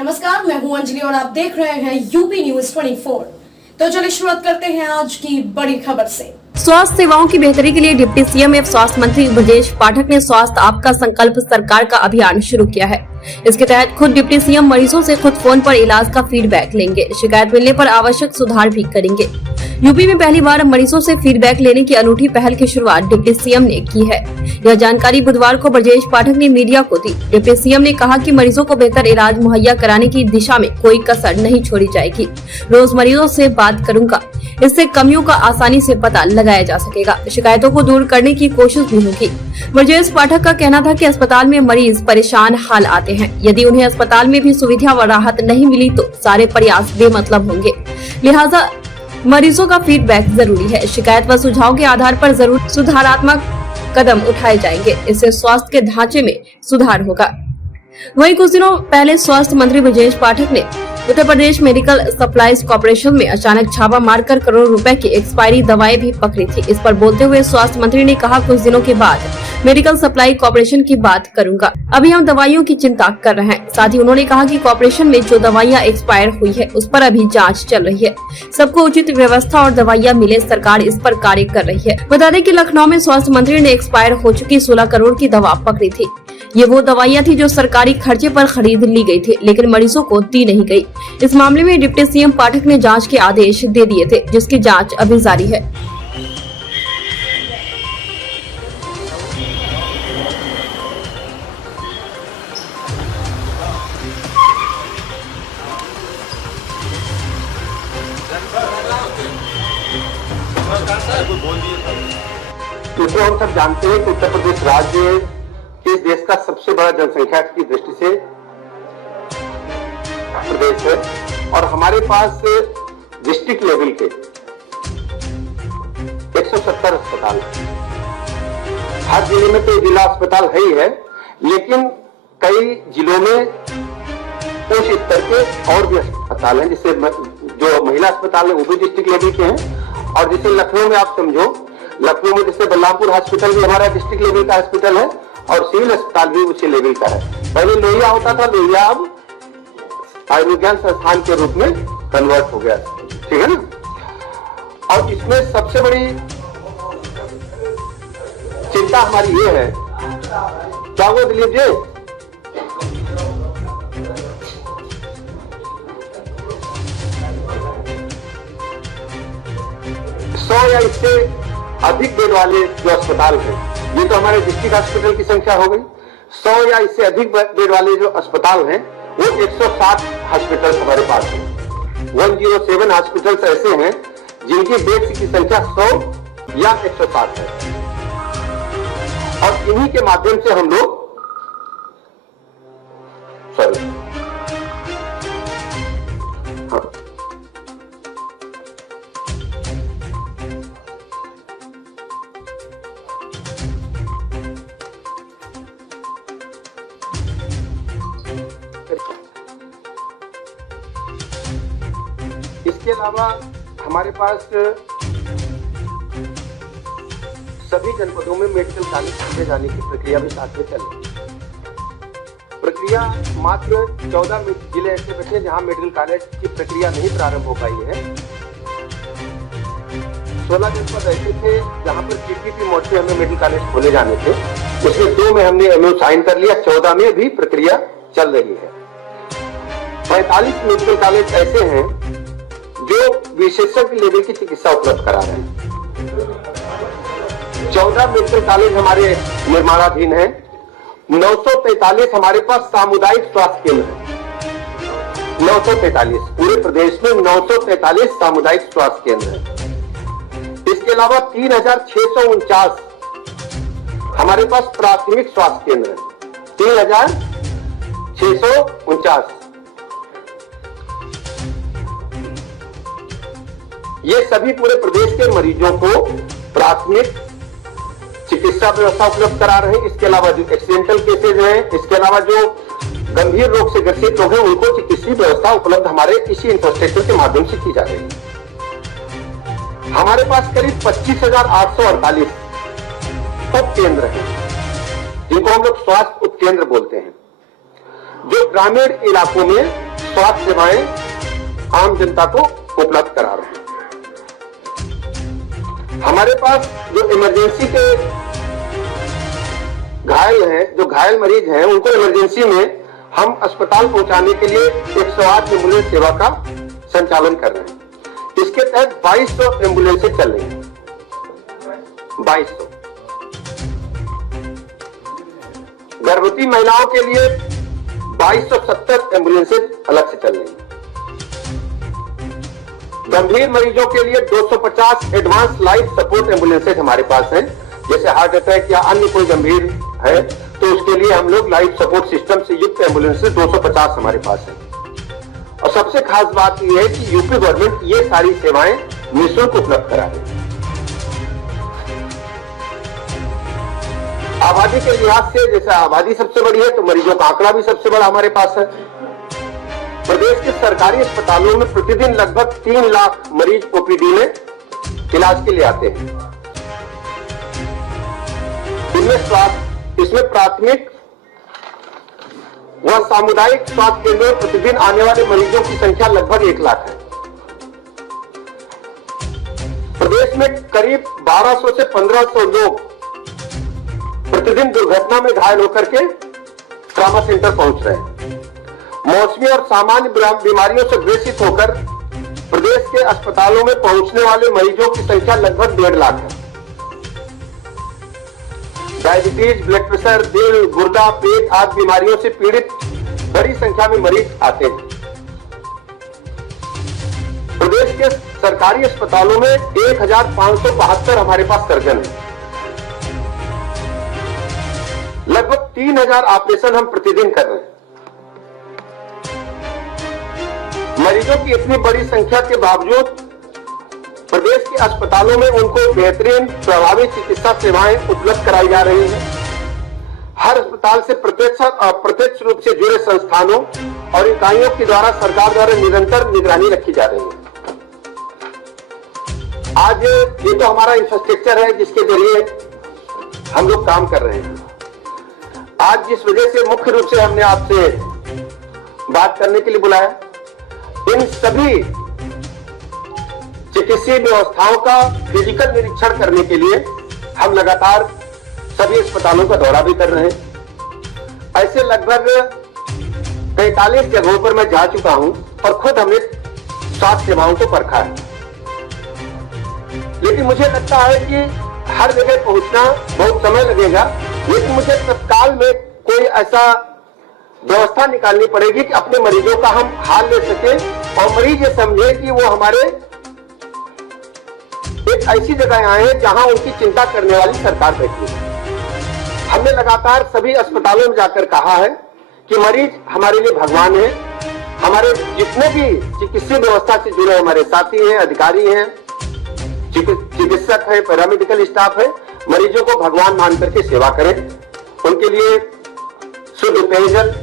नमस्कार, मैं हूं अंजलि और आप देख रहे हैं यूपी न्यूज 24। तो चलिए शुरुआत करते हैं आज की बड़ी खबर से। स्वास्थ्य सेवाओं की बेहतरी के लिए डिप्टी सीएम एवं स्वास्थ्य मंत्री ब्रजेश पाठक ने स्वास्थ्य आपका संकल्प सरकार का अभियान शुरू किया है। इसके तहत खुद डिप्टी सीएम मरीजों से खुद फोन पर इलाज का फीडबैक लेंगे। शिकायत मिलने पर आवश्यक सुधार भी करेंगे। यूपी में पहली बार मरीजों से फीडबैक लेने की अनूठी पहल की शुरुआत डिप्टी सीएम ने की है। यह जानकारी बुधवार को ब्रजेश पाठक ने मीडिया को दी। डिप्टी सीएम ने कहा कि मरीजों को बेहतर इलाज मुहैया कराने की दिशा में कोई कसर नहीं छोड़ी जाएगी। रोज मरीजों से बात करूंगा, इससे कमियों का आसानी से पता लगाया जा सकेगा। शिकायतों को दूर करने की कोशिश भी होगी। ब्रजेश पाठक का कहना था कि अस्पताल में मरीज परेशान हाल आते हैं। यदि उन्हें अस्पताल में भी सुविधा व राहत नहीं मिली तो सारे प्रयास बेमतलब होंगे। लिहाजा मरीजों का फीडबैक जरूरी है। शिकायत व सुझाव के आधार पर जरूर सुधारात्मक कदम उठाए जाएंगे। इससे स्वास्थ्य के ढांचे में सुधार होगा। वहीं कुछ दिनों पहले स्वास्थ्य मंत्री ब्रजेश पाठक ने Uttar Pradesh medical supplies corporation में अचानक छापा मारकर करोड़ों रुपए की एक्सपायरी दवाएं भी पकड़ी थी। इस पर बोलते हुए स्वास्थ्य मंत्री ने कहा, कुछ दिनों के बाद मेडिकल सप्लाई कॉर्पोरेशन की बात करूंगा। अभी हम दवाइयों की चिंता कर रहे हैं। साथ ही उन्होंने कहा कि कॉर्पोरेशन में जो दवाइयां एक्सपायर हुई है उस पर अभी जांच चल रही है। सबको उचित व्यवस्था और दवाइयां मिले, सरकार इस पर कार्य कर रही है। बता दें कि लखनऊ में स्वास्थ्य मंत्री ने एक्सपायर हो चुकी 16 करोड़ की दवा पकड़ी थी। ये वो दवाइयां थी जो सरकारी खर्चे पर खरीद ली गई थी, लेकिन मरीजों को दी नहीं गई। इस मामले में डिप्टी सीएम पाठक ने जांच के आदेश दे दिए थे, जिसकी जांच अभी जारी है। क्योंकि हम सब जानते हैं कि उत्तर प्रदेश राज्य इस देश का सबसे बड़ा जनसंख्या की दृष्टि से प्रदेश है और हमारे पास डिस्ट्रिक्ट लेवल के 170 अस्पताल है। हर जिले में तो जिला अस्पताल है ही है, लेकिन कई जिलों में उच्च स्तर के और भी अस्पताल हैं। जिससे जो महिला अस्पताल है वो भी डिस्ट्रिक्ट लेवल के हैं। और जैसे लखनऊ में आप समझो, लखनऊ में जैसे बलरामपुर हॉस्पिटल भी हमारा डिस्ट्रिक्ट लेवल का हॉस्पिटल है और सिविल अस्पताल भी उसी लेवल का है। पहले लोहिया होता था, लोहिया अब आयुर्विज्ञान संस्थान के रूप में कन्वर्ट हो गया। ठीक है ना। और इसमें सबसे बड़ी चिंता हमारी ये है, क्या वो दिलीप जी, या इससे अधिक बेड वाले जो अस्पताल हैं, ये तो हमारे डिस्ट्रिक्ट हॉस्पिटल की संख्या हो गई। 100 या इससे अधिक बेड वाले जो अस्पताल हैं वो 160 हॉस्पिटल हमारे पास हैं। 107 हॉस्पिटल्स ऐसे हैं जिनकी बेड्स की संख्या 100 या 160 है। और इन्हीं के माध्यम से हम लोग इसके अलावा हमारे पास सभी जनपदों में मेडिकल कॉलेज खोले जाने की प्रक्रिया भी साथ में चल रही है। प्रक्रिया मात्र 14 जिले ऐसे बचे हैं जहां मेडिकल कॉलेज की प्रक्रिया नहीं प्रारंभ हो पाई है। 16 जनपद ऐसे थे जहां पर पीपीपी मोड पे हमें मेडिकल कॉलेज खोले जाने थे। उसमें 2 में हमने एमओयू साइन कर लिया, 14 में भी प्रक्रिया चल रही है। 45 मेडिकल कॉलेज ऐसे हैं जो विशेषज्ञ लेवल की चिकित्सा उपलब्ध करा रहे हैं। 14 मेडिकल कॉलेज हमारे निर्माणाधीन हैं। 943 हमारे पास सामुदायिक स्वास्थ्य केंद्र है। 943 पूरे प्रदेश में 943 सामुदायिक स्वास्थ्य केंद्र है। इसके अलावा 3649 हमारे पास प्राथमिक स्वास्थ्य केंद्र है। 3649 ये सभी पूरे प्रदेश के मरीजों को प्राथमिक चिकित्सा व्यवस्था उपलब्ध करा रहे हैं। इसके अलावा जो एक्सीडेंटल केसेज हैं, इसके अलावा जो गंभीर रोग से ग्रसित लोग हैं, उनको चिकित्सीय व्यवस्था उपलब्ध हमारे इसी इंफ्रास्ट्रक्चर के माध्यम से की जा रही है। हमारे पास करीब 25,848 उप केंद्र हैं, जिनको हम लोग स्वास्थ्य उप केंद्र बोलते हैं। जो ग्रामीण इलाकों में स्वास्थ्य सेवाएं आम जनता को उपलब्ध करा रहे हैं। हमारे पास जो इमरजेंसी के घायल हैं, जो घायल मरीज हैं, उनको इमरजेंसी में हम अस्पताल पहुंचाने के लिए 108 एम्बुलेंस सेवा का संचालन कर रहे हैं। इसके तहत 2200 एम्बुलेंसें चल रही हैं। 2200 गर्भवती महिलाओं के लिए 2270 एम्बुलेंसें अलग से चल रही हैं। गंभीर मरीजों के लिए 250 एडवांस लाइफ सपोर्ट एम्बुलेंसेज हमारे पास हैं। जैसे हार्ट अटैक या अन्य कोई गंभीर है तो उसके लिए हम लोग लाइफ सपोर्ट सिस्टम से युक्त एम्बुलेंसेज 250 हमारे पास हैं। और सबसे खास बात यह है कि यूपी गवर्नमेंट ये सारी सेवाएं निःशुल्क उपलब्ध करा रही है। आबादी के लिहाज से जैसे आबादी सबसे बड़ी है तो मरीजों का आंकड़ा भी सबसे बड़ा हमारे पास है। प्रदेश के सरकारी अस्पतालों में प्रतिदिन लगभग 3 लाख मरीज ओपीडी में इलाज के लिए आते हैं। इसमें प्राथमिक व सामुदायिक स्वास्थ्य केंद्र में प्रतिदिन आने वाले मरीजों की संख्या लगभग 1 लाख है। प्रदेश में करीब 1200 से 1500 लोग प्रतिदिन दुर्घटना में घायल होकर के ट्रॉमा सेंटर पहुंच रहे हैं। मौसमी और सामान्य बीमारियों से ग्रसित होकर प्रदेश के अस्पतालों में पहुंचने वाले मरीजों की संख्या लगभग 1.5 लाख है। डायबिटीज, ब्लड प्रेशर, दिल, गुर्दा, पेट आदि बीमारियों से पीड़ित बड़ी संख्या में मरीज आते हैं। प्रदेश के सरकारी अस्पतालों में 1572 हमारे पास सर्जन हैं। लगभग 3000 ऑपरेशन हम प्रतिदिन कर रहे हैं। मरीजों की इतनी बड़ी संख्या के बावजूद प्रदेश के अस्पतालों में उनको बेहतरीन प्रभावी चिकित्सा सेवाएं उपलब्ध कराई जा रही हैं। हर अस्पताल से प्रत्यक्ष रूप से जुड़े संस्थानों और इकाइयों के द्वारा सरकार द्वारा निरंतर निगरानी रखी जा रही है। आज ये तो हमारा इंफ्रास्ट्रक्चर है जिसके जरिए हम लोग काम कर रहे हैं। आज जिस वजह से मुख्य रूप से हमने आपसे बात करने के लिए बुलाया, इन सभी चिकित्सीय व्यवस्थाओं का फिजिकल निरीक्षण करने के लिए हम लगातार सभी अस्पतालों का दौरा भी कर रहे हैं। ऐसे लगभग 43 जगहों पर मैं जा चुका हूं और खुद हमने स्वास्थ्य सेवाओं को परखा है। लेकिन मुझे लगता है कि हर जगह पहुंचना बहुत समय लगेगा, लेकिन मुझे तत्काल में कोई ऐसा व्यवस्था निकालनी पड़ेगी कि अपने मरीजों का हम हाल ले सके और मरीज ये समझे कि वो हमारे एक ऐसी जगह आए हैं जहां उनकी चिंता करने वाली सरकार बैठी है। हमने लगातार सभी अस्पतालों में जाकर कहा है कि मरीज हमारे लिए भगवान है। हमारे जितने भी चिकित्सीय व्यवस्था से जुड़े हमारे साथी हैं, अधिकारी हैं, चिकित्सक हैं, पैरामेडिकल स्टाफ है, मरीजों को भगवान मान करके सेवा करें। उनके लिए शुद्ध पेयजल,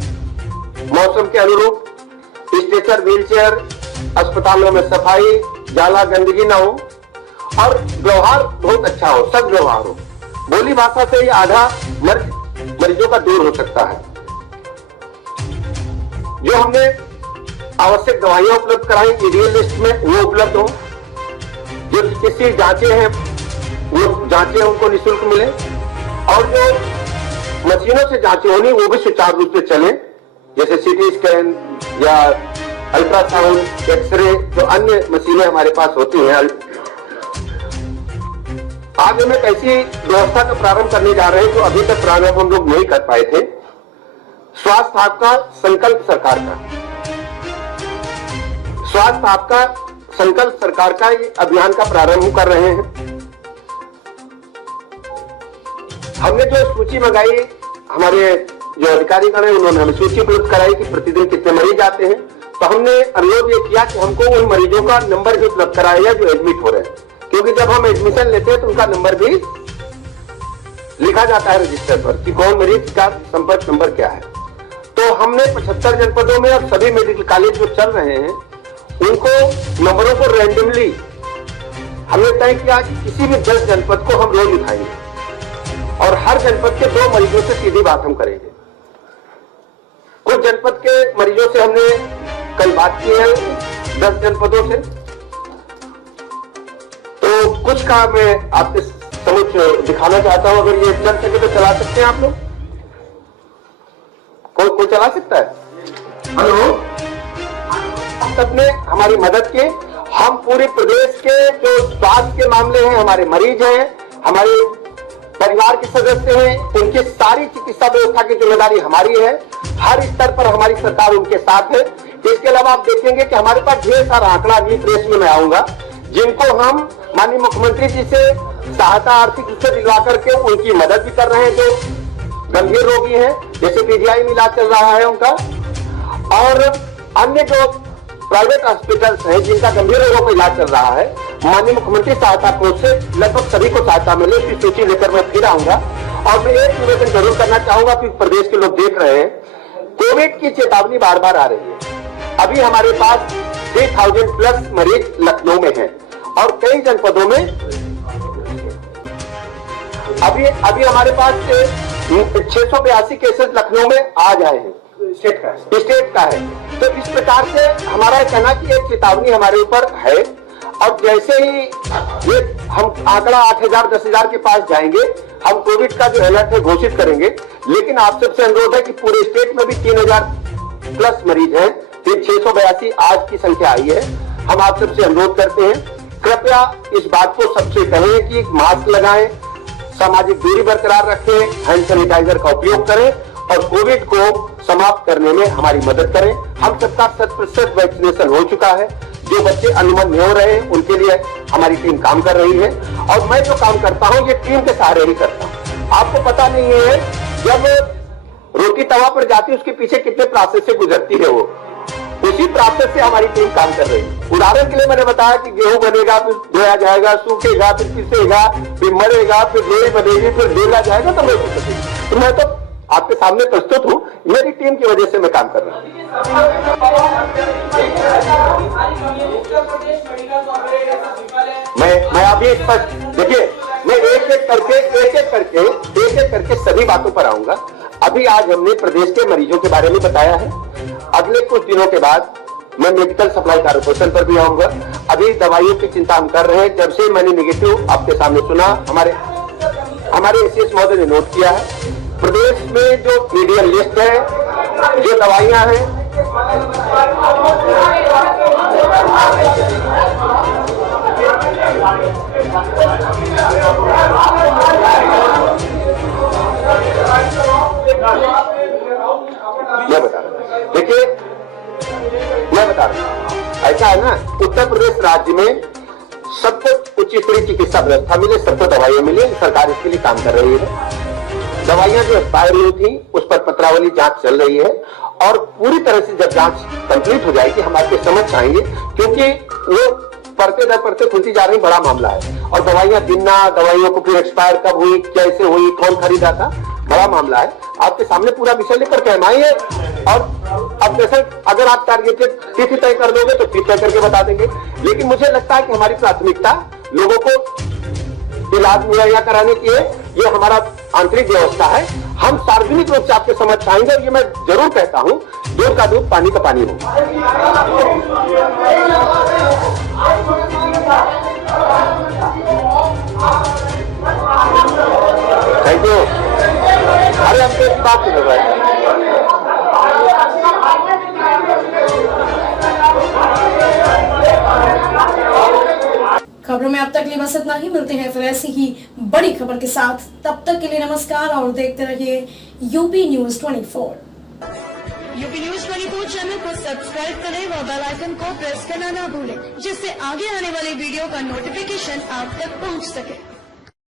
मौसम के अनुरूप स्ट्रेचर, व्हीलचेयर, अस्पतालों में सफाई, जाला गंदगी न हो और व्यवहार बहुत अच्छा हो, सद्व्यवहार हो। बोली भाषा से ही आधा मरीजों का दूर हो सकता है। जो हमने आवश्यक दवाइयां उपलब्ध कराई ईडीएल लिस्ट में वो उपलब्ध हो। जो चिकित्सीय जांचें हैं वो जांचें उनको निःशुल्क मिले और जो मशीनों से जांचें होनी वो भी सुचारू रूप से चले, जैसे सीटी स्कैन या अल्ट्रासाउंड, एक्सरे, जो अन्य मशीनें हमारे पास होती हैं। आज हम एक ऐसी व्यवस्था का प्रारंभ करने जा रहे हैं जो अभी तक प्रारंभ हम लोग नहीं कर पाए थे। स्वास्थ्य आपका संकल्प सरकार का, स्वास्थ्य आपका संकल्प सरकार का ये अभियान का प्रारंभ कर रहे हैं। हमने जो सूची मंगाई, हमारे जो अधिकारीगण हैं उन्होंने हमें सूची उपलब्ध कराई कि प्रतिदिन कितने मरीज आते हैं। तो हमने अनुरोध ये किया कि हमको उन मरीजों का नंबर भी उपलब्ध कराया जाए जो एडमिट हो रहे हैं, क्योंकि जब हम एडमिशन लेते हैं तो उनका नंबर भी लिखा जाता है रजिस्टर पर कि कौन मरीज का संपर्क नंबर क्या है। तो हमने 75 जनपदों में अब सभी मेडिकल कॉलेज जो चल रहे हैं उनको नंबरों को रैंडमली हमने तय किया कि किसी भी 10 जनपद को हम रोज उठाएंगे और हर जनपद के 2 मरीजों से सीधी बात हम करेंगे कुछ जनपद के मरीजों से हमने कल बात की है, 10 जनपदों से। तो कुछ का मैं आपके समझ दिखाना चाहता हूं। अगर ये चल सके तो चला सकते हैं आप लोग? कोई चला सकता है? हेलो, सबने हमारी मदद की। हम पूरे प्रदेश के जो स्वास्थ्य के मामले हैं, हमारे मरीज हैं, हमारे परिवार के सदस्य हैं, उनकी सारी चिकित्सा व्यवस्था की जिम्मेदारी हमारी है। हर स्तर पर हमारी सरकार उनके साथ है। इसके अलावा आप देखेंगे कि हमारे पास ढेर सारा आंकड़ा अगली प्रेस में मैं आऊंगा, जिनको हम माननीय मुख्यमंत्री जी से सहायता आर्थिक रूप से दिलवा करके उनकी मदद भी कर रहे हैं। जो गंभीर रोगी हैं, जैसे पीजीआई में इलाज चल रहा है उनका, और अन्य जो प्राइवेट हॉस्पिटल्स हैं जिनका गंभीर रोगों का इलाज चल रहा है, माननीय मुख्यमंत्री सहायता कोष से लगभग सभी को सहायता मिले। इसकी सूची लेकर मैं फिर आऊंगा। और मैं एक निवेदन जरूर करना चाहूंगा कि प्रदेश के लोग देख रहे हैं, कोविड की चेतावनी बार बार आ रही है। अभी हमारे पास 3000 प्लस मरीज लखनऊ में हैं और कई जनपदों में अभी हमारे पास 682 केसेस लखनऊ में आज आए हैं, स्टेट का है। तो इस प्रकार से हमारा कहना कि एक चेतावनी हमारे ऊपर है। और जैसे ही ये हम आंकड़ा 8000 10,000 के पास जाएंगे, हम कोविड का जो अलर्ट है घोषित करेंगे। लेकिन आप सबसे अनुरोध है कि पूरे स्टेट में भी 3000 प्लस मरीज हैं। 682 आज की संख्या आई है। हम आप सबसे अनुरोध करते हैं, कृपया इस बात को सबसे कहें कि मास्क लगाएं, सामाजिक दूरी बरकरार रखें, हैंड सैनिटाइजर का उपयोग करें और कोविड को समाप्त करने में हमारी मदद करें। हम सबका 100% वैक्सीनेशन हो चुका है। जो बच्चे अनुमन नहीं हो रहे हैं, उनके लिए हमारी टीम काम कर रही है। और मैं जो काम करता हूं, ये टीम के सहारे ही करता हूं। आपको पता नहीं है, जब रोटी तवा पर जाती है, उसके पीछे कितने प्रोसेस से गुजरती है, वो उसी प्रोसेस से हमारी टीम काम कर रही है। उदाहरण के लिए मैंने बताया कि गेहूं बनेगा, फिर धोया जाएगा, सूखेगा, फिर पिसेगा, फिर मरेगा, फिर लोई बनेगी, फिर ढेला जाएगा, तो मैं तो आपके सामने प्रस्तुत हूं। मेरी टीम की वजह से मैं काम कर रहा हूं। मैं अभी स्पष्ट देखिए, मैं एक एक करके सभी बातों पर आऊंगा। अभी आज हमने प्रदेश के मरीजों के बारे में बताया है। अगले कुछ दिनों के बाद मैं मेडिकल सप्लाई कॉर्पोरेशन पर भी आऊंगा। अभी दवाइयों की चिंता हम कर रहे हैं। जब से मैंने नेगेटिव आपके सामने सुना, हमारे एसीएस महोदय ने नोट किया है, प्रदेश में जो मीडियम लिस्ट है, जो दवाइयां हैं, मैं बता रहा हूं, ऐसा है ना, उत्तर प्रदेश राज्य में सबको उच्च स्तरीय चिकित्सा व्यवस्था मिले, सबको दवाइयां मिले। सरकार इसके लिए काम कर रही है। दवाइयां जो एक्सपायर हुई थी, उस पर पत्रावली जांच चल रही है और पूरी तरह से जब जांच कंप्लीट हो जाएगी, हम आपके समझ आएंगे, क्योंकि वो पढ़ते दर पढ़ते खुलती जा रही बड़ा मामला है। और दवाइयां गिनना, दवाइयों को फिर एक्सपायर कब हुई, कैसे हुई, कौन खरीदा था, बड़ा मामला है। आपके सामने पूरा विषय लेकर के हम आएंगे। और अब जैसे अगर आप टारगेटेड तिथि तय कर दोगे तो फिर तय करके बता देंगे। लेकिन मुझे लगता है कि हमारी प्राथमिकता लोगों को इलाज मुहैया कराने की है। ये हमारा आंतरिक व्यवस्था है। हम सार्वजनिक रूप से आपके समझ आएंगे। और ये मैं जरूर कहता हूं, दूध का दूध, पानी का पानी हो। Thank you. अरे हम तो बात कर रहे हैं। खबरों में अब तक लिए बस इतना ही। मिलते हैं फिर ऐसी ही बड़ी खबर के साथ। तब तक के लिए नमस्कार और देखते रहिए UP news 24। UP news 24 channel को सब्सक्राइब करें व बेल आइकन को प्रेस करना ना भूलें, जिससे आगे आने वाले वीडियो का नोटिफिकेशन आप तक पहुंच सके।